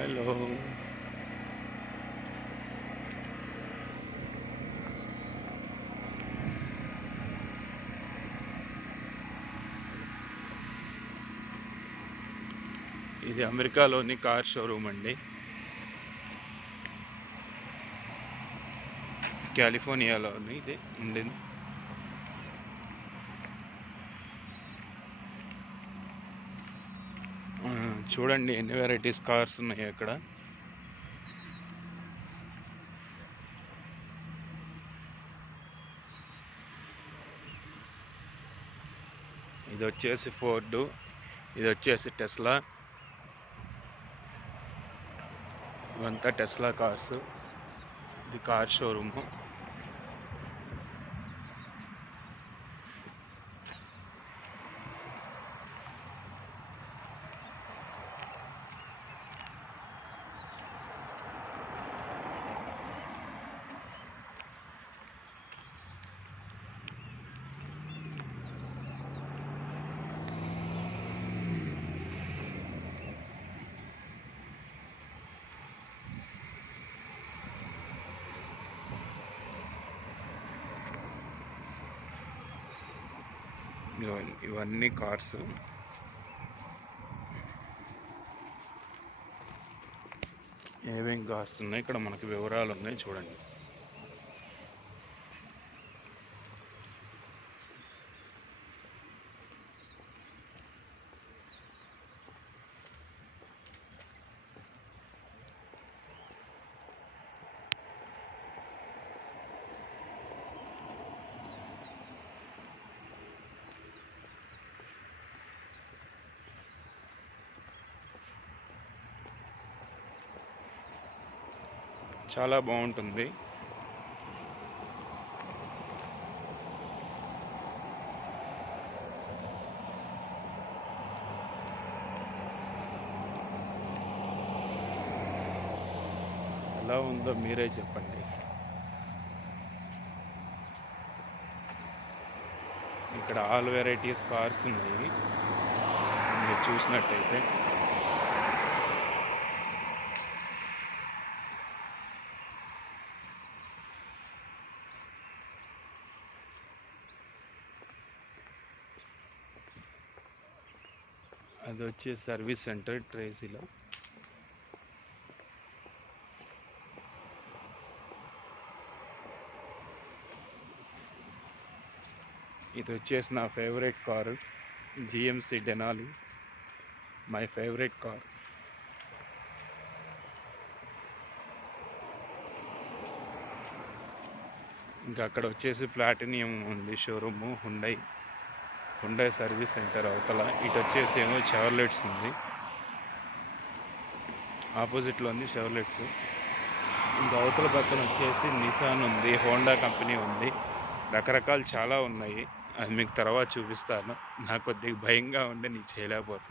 Hello. ఇది అమెరికాలోని car showroom అండి. కాలిఫోర్నియాలోని ఇది ఉండింది. చూడండి ఎన్ని వెరైటీస్ కార్స్ ఉన్నాయి అక్కడ. ఇది వచ్చేసి ఫోర్డ్, ఇది వచ్చేసి టెస్లా. ఇవంతా టెస్లా కార్స్. ఇది కార్ షోరూము. ఇవన్నీ కార్స్. ఏమేం కార్స్ ఉన్నాయి ఇక్కడ మనకి వివరాలు ఉన్నాయి చూడండి. చాలా బాగుంటుంది. ఎలా ఉందో మీరే చెప్పండి. ఇక్కడ ఆల్ వెరైటీస్ కార్స్ ఉన్నాయి మీరు చూసినట్టయితే. అది వచ్చే సర్వీస్ సెంటర్ ట్రేసీలో. ఇది వచ్చేసి నా favourite car, GMC Denali, my favourite car. ఇంకా అక్కడ వచ్చేసి ప్లాటినియం ఉంది షోరూము, హుండై సర్వీస్ సెంటర్ అవతల. ఇటు వచ్చేసి ఏమో షెవర్లెట్స్ ఉంది, ఆపోజిట్లో ఉంది షెవర్లెట్స్. ఇంకా అవతల పక్కన వచ్చేసి నిసాన్ ఉంది, హోండా కంపెనీ ఉంది. రకరకాలు చాలా ఉన్నాయి, అది మీకు తర్వాత చూపిస్తాను. నాకు కొద్దిగా భయంగా ఉండి నేను చేయలేకపోతున్నాను.